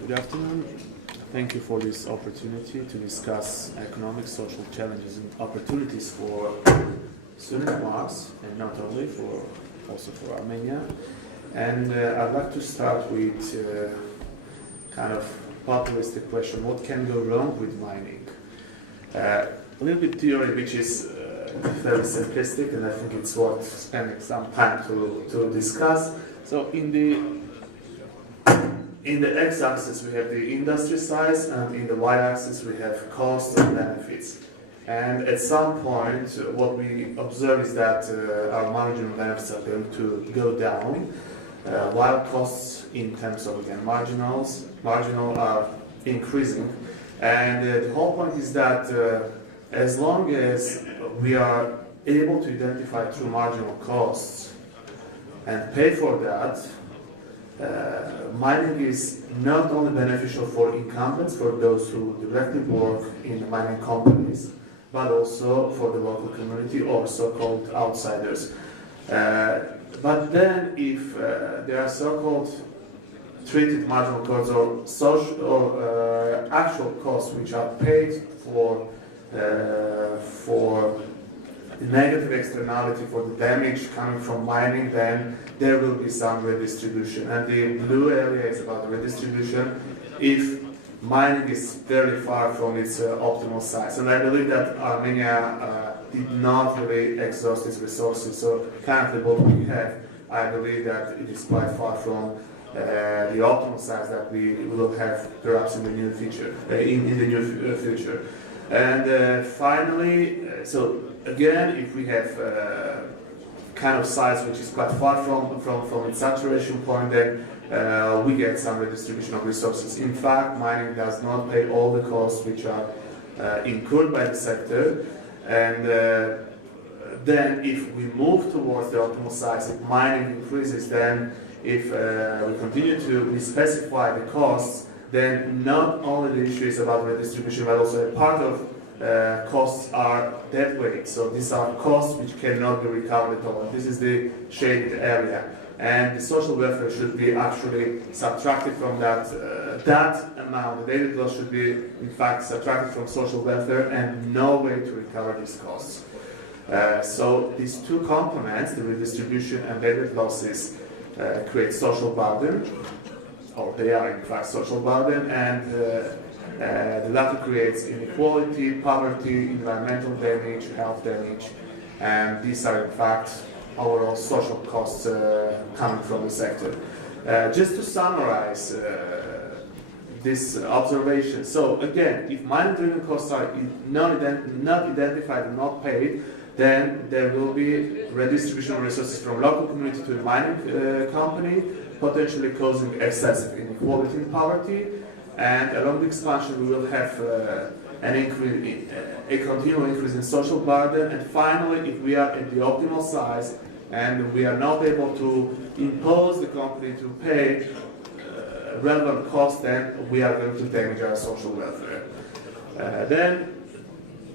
Good afternoon. Thank you for this opportunity to discuss economic, social challenges and opportunities for Syunik marks, and not only for, also for Armenia. And I'd like to start with kind of populistic question: what can go wrong with mining? A little bit theory, which is very simplistic, and I think it's worth spending some time to discuss. So in the x-axis we have the industry size, and in the y-axis we have costs and benefits. And at some point, what we observe is that our marginal benefits are going to go down, while costs in terms of, again, marginal are increasing. And the whole point is that as long as we are able to identify true marginal costs and pay for that, mining is not only beneficial for incumbents, for those who directly work in the mining companies, but also for the local community or so-called outsiders. But then if there are so-called treated marginal costs or social or actual costs which are paid for the negative externality, for the damage coming from mining, then there will be some redistribution. And the blue area is about redistribution if mining is very far from its optimal size. And I believe that Armenia did not really exhaust its resources. So currently what we have, I believe that it is quite far from the optimal size that we will have perhaps in the near future. Future. And finally, so again, if we have kind of size which is quite far from its saturation point, then we get some redistribution of resources. In fact, mining does not pay all the costs which are incurred by the sector. And then if we move towards the optimal size, if mining increases, then if we continue to specify the costs, then not only the issue is about redistribution, but also a part of costs are dead weight. So these are costs which cannot be recovered at all. This is the shaded area. And the social welfare should be actually subtracted from that. That amount, the daily loss should be in fact subtracted from social welfare, and no way to recover these costs. So these two components, the redistribution and daily losses, create social burden, or they are in fact social burden, and the latter creates inequality, poverty, environmental damage, health damage, and these are in fact overall social costs coming from the sector. Just to summarize this observation, so again, if mining-driven costs are not identified and not paid, then there will be redistribution of resources from local community to the mining company, potentially causing excessive inequality and poverty. And along the expansion, we will have a continual increase in social burden. And finally, if we are at the optimal size and we are not able to impose the company to pay relevant costs, then we are going to damage our social welfare. Then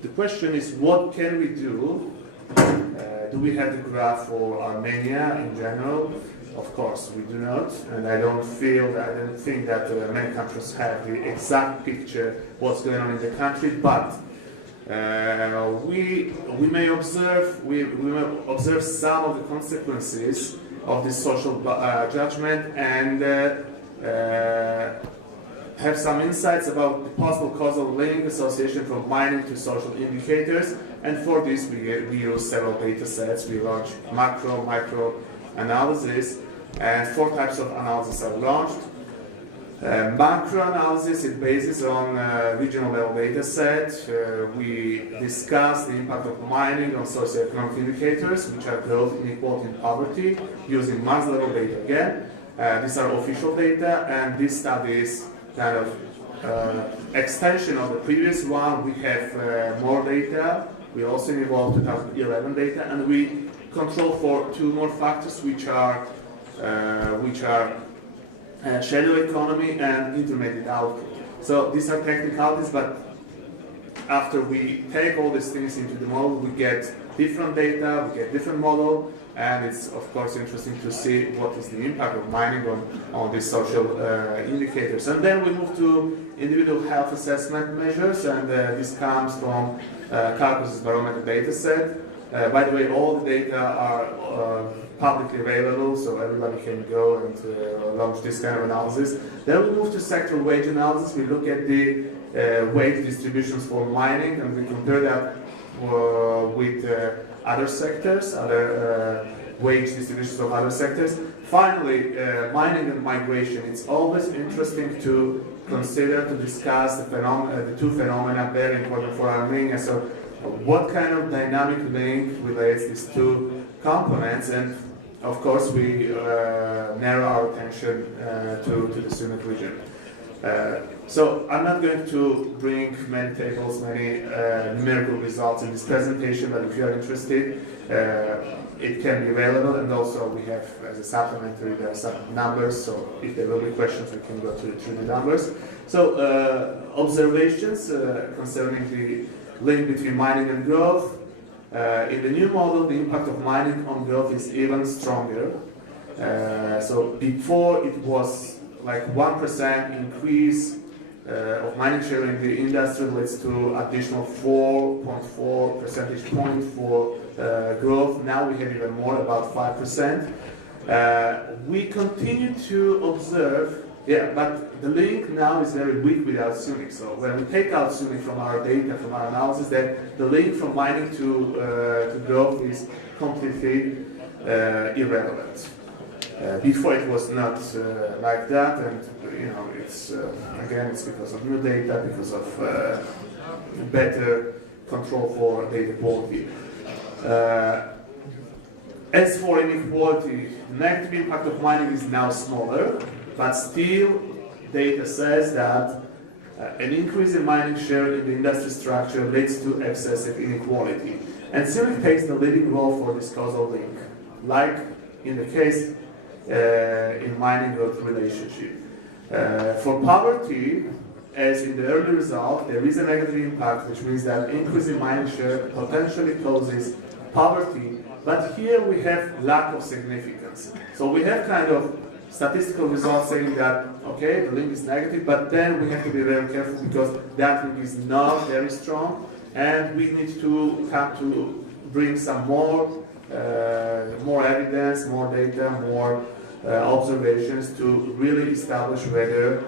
the question is, what can we do? Do we have the graph for Armenia in general? Of course, we do not, and I don't think that many countries have the exact picture what's going on in the country. But we may observe some of the consequences of this social judgment, and have some insights about the possible causal link association from mining to social indicators. And for this, we use several data sets. We launch macro, micro analysis, and 4 types of analysis are launched. Macro analysis, it bases on regional level data set. We discuss the impact of mining on socioeconomic indicators, which are growth, inequality, and poverty, using mass level data again. These are official data, and this study is kind of extension of the previous one. We have more data. We also involved 2011 data, and we control for 2 more factors, which are shadow economy and intermediate output. So these are technicalities, but after we take all these things into the model, we get different data, we get different model, and it's of course interesting to see what is the impact of mining on these social indicators. And then we move to individual health assessment measures, and this comes from Caucasus Barometer data set. By the way, all the data are publicly available, so everybody can go and launch this kind of analysis. Then we move to sector wage analysis. We look at the wage distributions for mining, and we compare that with other sectors, other wage distributions of other sectors. Finally, mining and migration. It's always interesting to consider, to discuss the two phenomena very important for Armenia. So what kind of dynamic link relates these two components? And of course, we narrow our attention to the Syunik region. So I'm not going to bring many tables, many numerical results in this presentation, but if you are interested, it can be available, and also we have, as a supplementary, there are some numbers, so if there will be questions, we can go through the numbers. So observations concerning the link between mining and growth. In the new model, the impact of mining on growth is even stronger. So before it was like 1% increase of mining share in the industry leads to additional 4.4 percentage points for growth. Now we have even more, about 5%. We continue to observe, but the link now is very weak without Syunik. So when we take out Syunik from our data, from our analysis, then the link from mining to growth is completely irrelevant. Before it was not like that, and it's again it's because of new data, because of better control for data quality. As for inequality, the negative impact of mining is now smaller, but still data says that an increase in mining share in the industry structure leads to excessive inequality. And Syunik takes the leading role for this causal link, like in the case in mining growth relationship. For poverty, as in the early result, there is a negative impact, which means that increase in mining share potentially causes poverty, but here we have lack of significance. So we have kind of statistical results saying that, okay, the link is negative, but then we have to be very careful because that link is not very strong, and we need to have to bring some more evidence, more data, more observations to really establish whether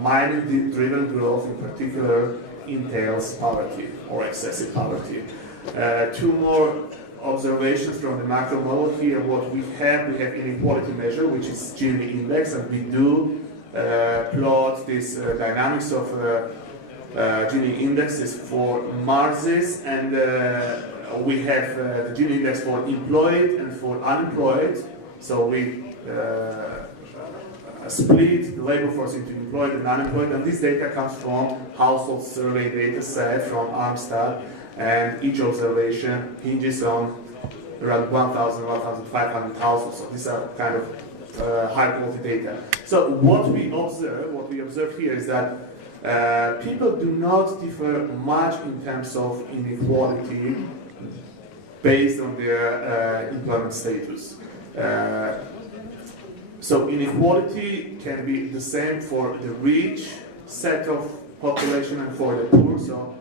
mining-driven growth in particular entails poverty or excessive poverty. Two more observations from the macro model here. What we have inequality measure, which is Gini index, and we do plot this dynamics of Gini indexes for Marxes, and we have the Gini index for employed and for unemployed. So we split the labor force into employed and unemployed, and this data comes from household survey data set from Armstad, and each observation hinges on around 1,000, 1,500 households. So these are kind of high quality data. So what we observe here is that people do not differ much in terms of inequality based on their employment status. So inequality can be the same for the rich set of population and for the poor. So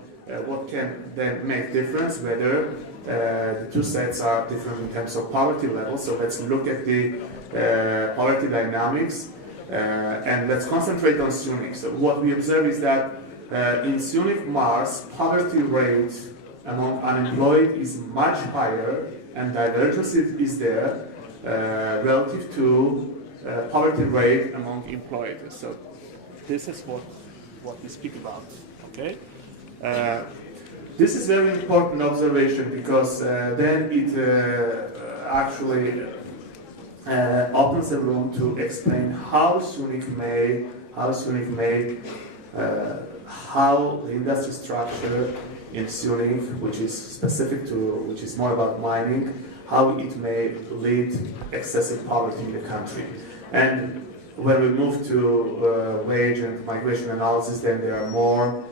what can then make difference, whether the two sets are different in terms of poverty level. So let's look at the poverty dynamics and let's concentrate on Syunik. So what we observe is that in Syunik Mars, poverty rate among unemployed is much higher, and divergence is there relative to poverty rate among employed. So this is what we speak about. Okay. This is very important observation because then it actually opens the room to explain how Syunik may, how the industry structure in Syunik, which is more about mining, how it may lead excessive poverty in the country. And when we move to wage and migration analysis, then there are more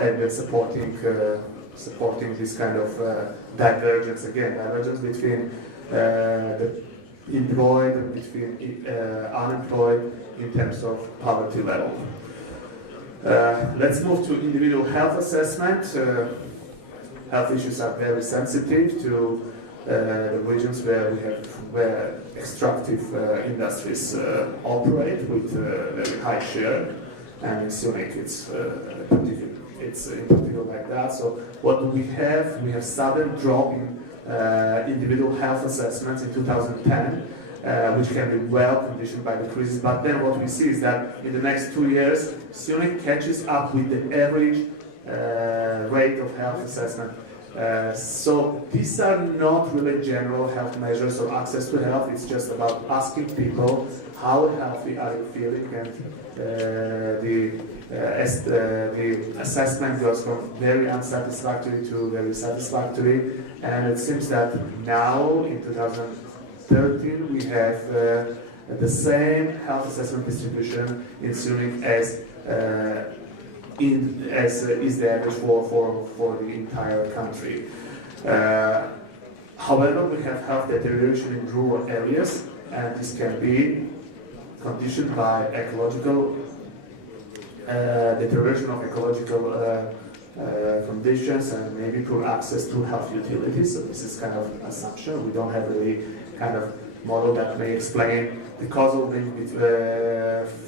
evidence supporting supporting this kind of divergence, again, divergence between the employed and between unemployed in terms of poverty level. Let's move to individual health assessment. Health issues are very sensitive to the regions where extractive industries operate with very high share, and in Syunik it's in particular like that. So what do we have? We have sudden drop in individual health assessments in 2010, which can be well conditioned by the crisis. But then what we see is that in the next 2 years, Syunik catches up with the average rate of health assessment. So these are not really general health measures or access to health. It's just about asking people how healthy are you feeling, and the assessment goes from very unsatisfactory to very satisfactory. And it seems that now in 2013 we have the same health assessment distribution in Syunik as is the average for the entire country. However, we have health deterioration in rural areas, and this can be conditioned by ecological deterioration of ecological conditions and maybe poor access to health utilities. So this is kind of an assumption. We don't have really kind of model that may explain the causal link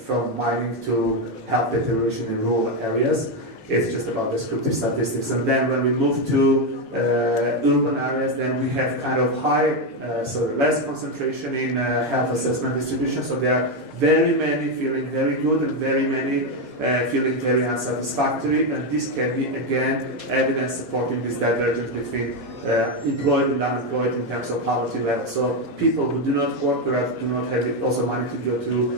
from mining to health deterioration in rural areas. It's just about descriptive statistics. And then when we move to urban areas, then we have kind of high, so less concentration in health assessment distribution. So there are very many feeling very good and very many feeling very unsatisfactory. And this can be, again, evidence supporting this divergence between employed and unemployed in terms of poverty level. So people who do not work or do not have also money to go to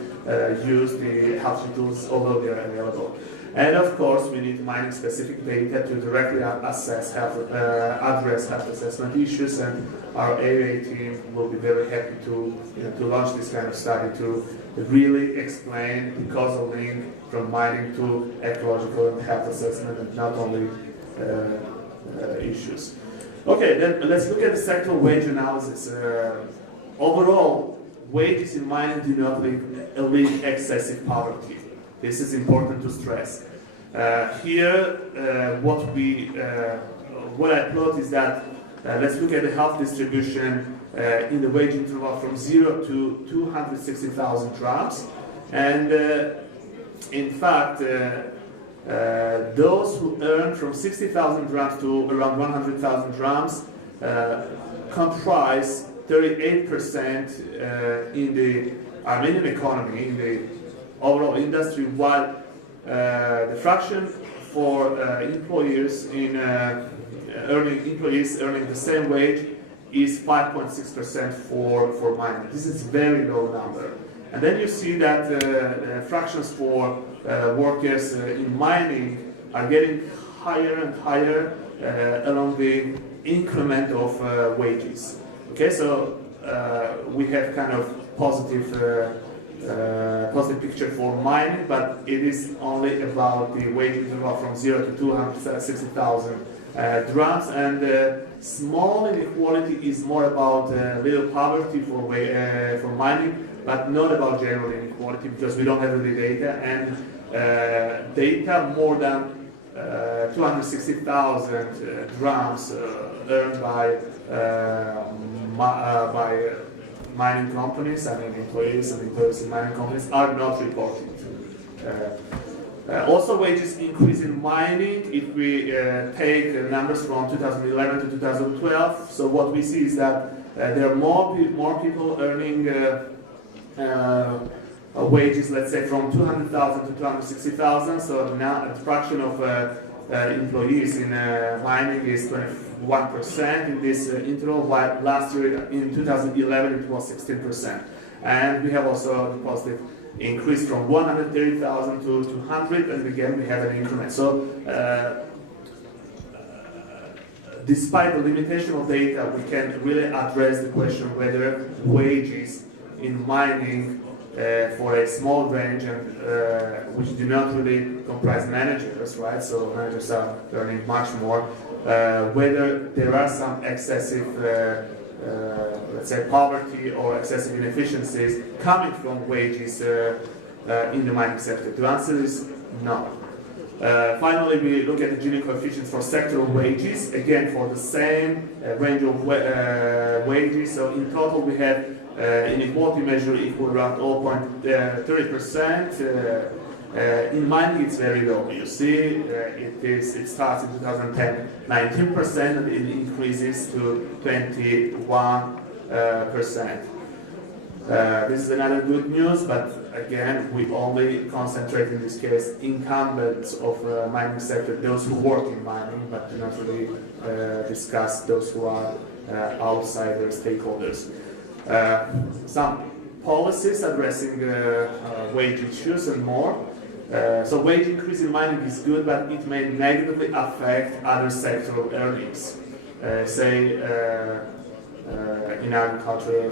use the health tools, although they are available. And of course, we need mining-specific data to directly assess address health assessment issues. And our AUA team will be very happy to launch this kind of study to really explain the causal link from mining to ecological and health assessment, and not only issues. Okay, then let's look at the sectoral wage analysis. Overall, wages in mining do not lead excessive poverty. This is important to stress. Here, what I plot is that let's look at the health distribution in the wage interval from 0 to 260,000 drams, and in fact, those who earn from 60,000 drams to around 100,000 drams comprise 38% in the Armenian economy, in the overall industry, while the fraction for employees earning the same wage is 5.6% for mining. This is a very low number. And then you see that fractions for workers in mining are getting higher and higher along the increment of wages. Okay, so we have kind of positive picture for mining, but it is only about the wage interval from 0 to 260,000 drams, and small inequality is more about little poverty for mining, but not about general inequality, because we don't have the data, and data more than 260,000 drams earned by mining companies, I mean employees in mining companies, are not reported. Also, wages increase in mining if we take numbers from 2011 to 2012. So what we see is that there are more people earning wages, let's say, from 200,000 to 260,000. So now a fraction of employees in mining is 21% in this interval, while last year in 2011 it was 16%. And we have also the positive increase from 130,000 to 200, and again we have an increment. So despite the limitation of data, we can really address the question whether wages in mining for a small range and which do not really comprise managers, right? So managers are earning much more. whether there are some excessive, let's say, poverty or excessive inefficiencies coming from wages in the mining sector. The answer is no. Finally, we look at the Gini coefficients for sectoral wages, again for the same range of wages. So in total we have inequality measure equal around 0.30%. In mining it's very low. You see it starts in 2010 19% and it increases to 21%. This is another good news, but again, we only concentrate in this case incumbents of mining sector, those who work in mining, but do not really discuss those who are outsider stakeholders. Some policies addressing wage issues and more. So wage increase in mining is good, but it may negatively affect other sectoral earnings, say in agriculture,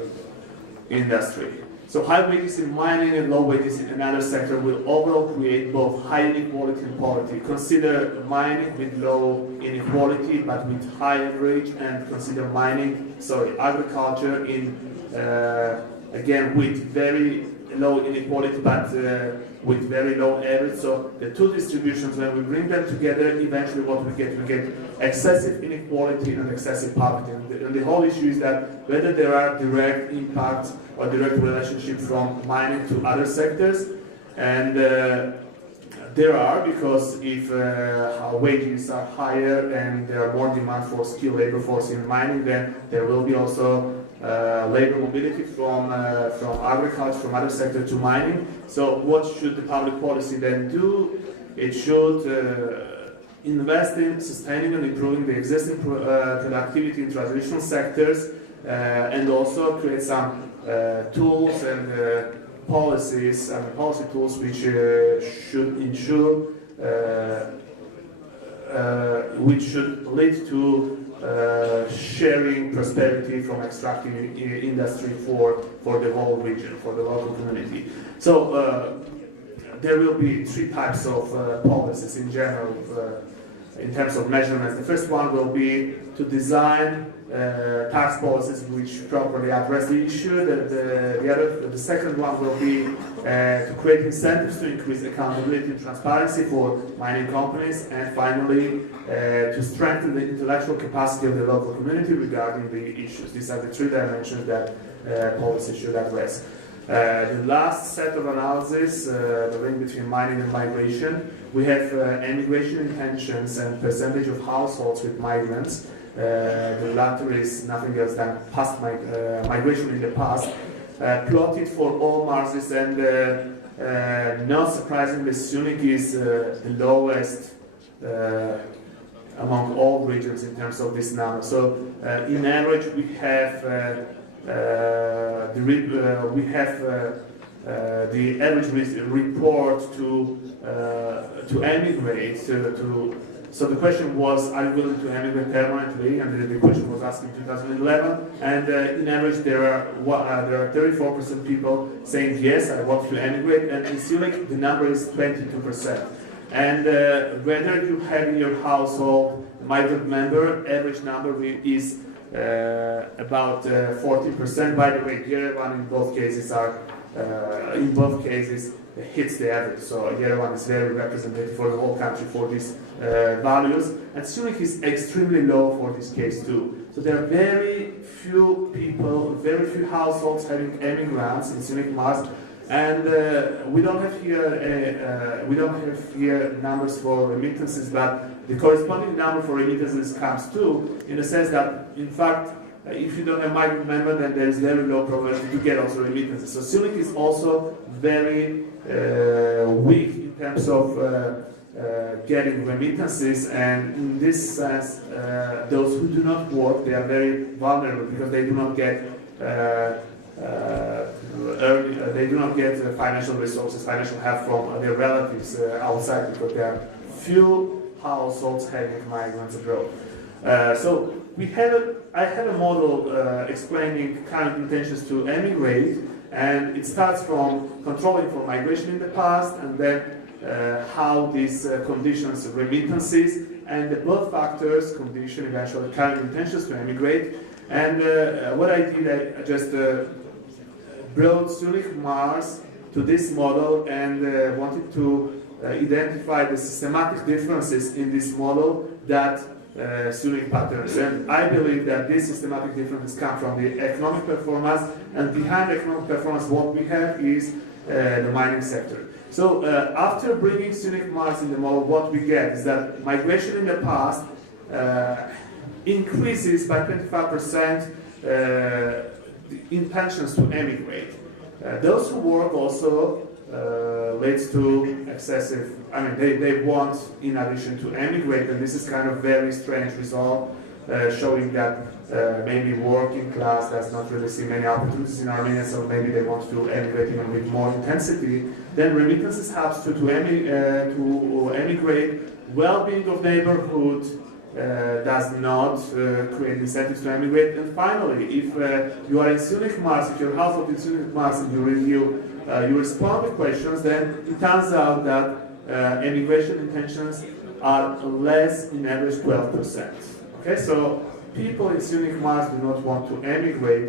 industry. So high wages in mining and low wages in another sector will overall create both high inequality and poverty. Consider mining with low inequality but with high average, and consider agriculture in again with very low inequality but with very low average. So the two distributions, when we bring them together, eventually what we get excessive inequality and excessive poverty. And the whole issue is that whether there are direct impacts or direct relationship from mining to other sectors, and there are, because if wages are higher and there are more demand for skilled labor force in mining, then there will be also labor mobility from agriculture, from other sectors to mining. So what should the public policy then do? It should invest in sustaining and improving the existing productivity in traditional sectors, and also create some tools and policies and policy tools which should ensure, which should lead to sharing prosperity from extractive industry for the whole region, for the local community. So there will be three types of policies in general in terms of measurements. The first one will be to design tax policies which properly address the issue. The second one will be to create incentives to increase accountability and transparency for mining companies, and finally to strengthen the intellectual capacity of the local community regarding the issues. These are the three dimensions that policy should address. The last set of analysis, the link between mining and migration, we have emigration intentions and percentage of households with migrants. The latter is nothing else than past migration in the past, plotted for all Marxist, and not surprisingly, Syunik is the lowest among all regions in terms of this number. So, in average, we have the average report to emigrate to. So the question was, are you willing to emigrate permanently? And the question was asked in 2011. And in average, there are 34% people saying yes, I want to emigrate. And in Syunik, the number is 22%. And whether you have in your household a migrant member, average number is about 40%. By the way, Yerevan in both cases hits the average. So Yerevan is very representative for the whole country for these values, and Syunik is extremely low for this case too. So there are very few people, very few households having immigrants in Syunik Mars, and we don't have here numbers for remittances, but the corresponding number for remittances comes too, in the sense that, in fact, if you don't have migrant member, then there is very low probability to get also remittances. So Syunik is also very weak in terms of getting remittances, and in this sense, those who do not work, they are very vulnerable because they do not get financial resources, financial help from their relatives outside, because there are few households having migrants abroad. So I have a model explaining current intentions to emigrate, and it starts from controlling for migration in the past, and then how these conditions, remittances, and both factors condition eventually current intentions to emigrate. And what I did, I just brought Syunik Mars to this model and wanted to identify the systematic differences in this model that Syunik patterns. And I believe that these systematic differences come from the economic performance, and behind economic performance what we have is the mining sector. So after bringing Syunik Mars in the model, what we get is that migration in the past increases by 25% the intentions to emigrate. Those who work also leads to excessive, they want in addition to emigrate, and this is kind of very strange result, showing that maybe working class does not really see many opportunities in Armenia, so maybe they want to emigrate even with more intensity. Then remittances helps to emigrate. Well-being of neighborhood does not create incentives to emigrate. And finally, if you are in Syunik Mars, if your household is in Syunik Mars and you review, you respond with questions, then it turns out that emigration intentions are less, in average 12%. Okay, so people in Syunik Mars do not want to emigrate.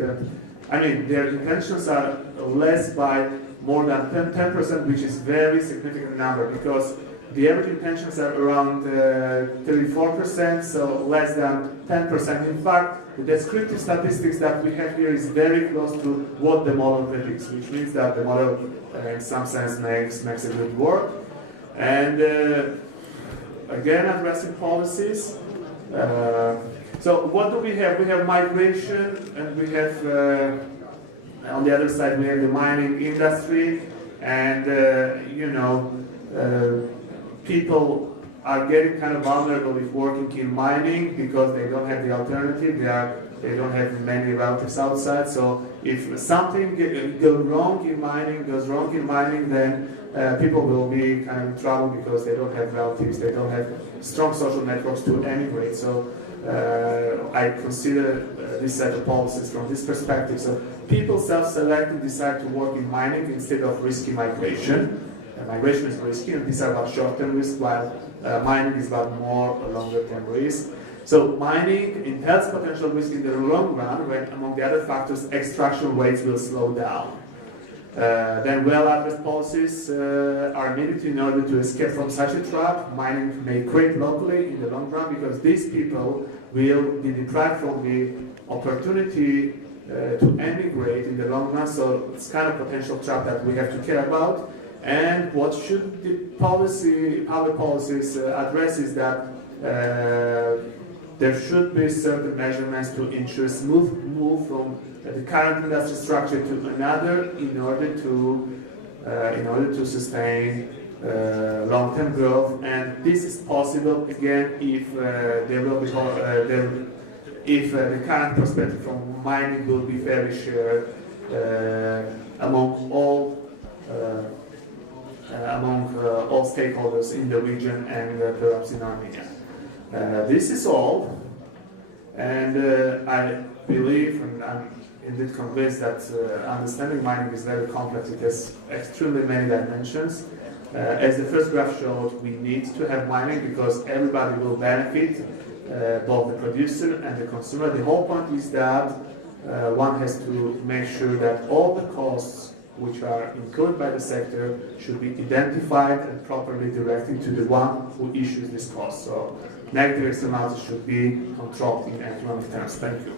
Their intentions are less by more than 10%, which is very significant number, because the average intentions are around 34%, so less than 10%. In fact, the descriptive statistics that we have here is very close to what the model predicts, which means that the model, in some sense, makes a good work. And again, addressing policies. So what do we have? We have migration, and we have, on the other side, we have the mining industry, and people are getting kind of vulnerable if working in mining because they don't have the alternative. They don't have many relatives outside. So if something goes wrong in mining, then people will be kind of in trouble because they don't have relatives. They don't have strong social networks to emigrate. So I consider this set of policies from this perspective. So people self-select and decide to work in mining instead of risky migration. Migration is risky, and these are about short-term risk, while mining is about more longer-term risk. So mining entails potential risk in the long run, when among the other factors, extraction rates will slow down. Then well-addressed policies are needed in order to escape from such a trap. Mining may create locally in the long run, because these people will be deprived from the opportunity to emigrate in the long run. So it's kind of potential trap that we have to care about. And what should the public policies address is that there should be certain measurements to ensure smooth move from the current industry structure to another in order to sustain long-term growth. And this is possible again if the current perspective from mining will be fairly shared among all stakeholders in the region and perhaps in Armenia. This is all, and I believe, and I'm indeed convinced, that understanding mining is very complex. It has extremely many dimensions. As the first graph showed, we need to have mining because everybody will benefit, both the producer and the consumer. The whole point is that one has to make sure that all the costs which are incurred by the sector should be identified and properly directed to the one who issues this cost. So negative externalities should be controlled in economic terms. Thank you.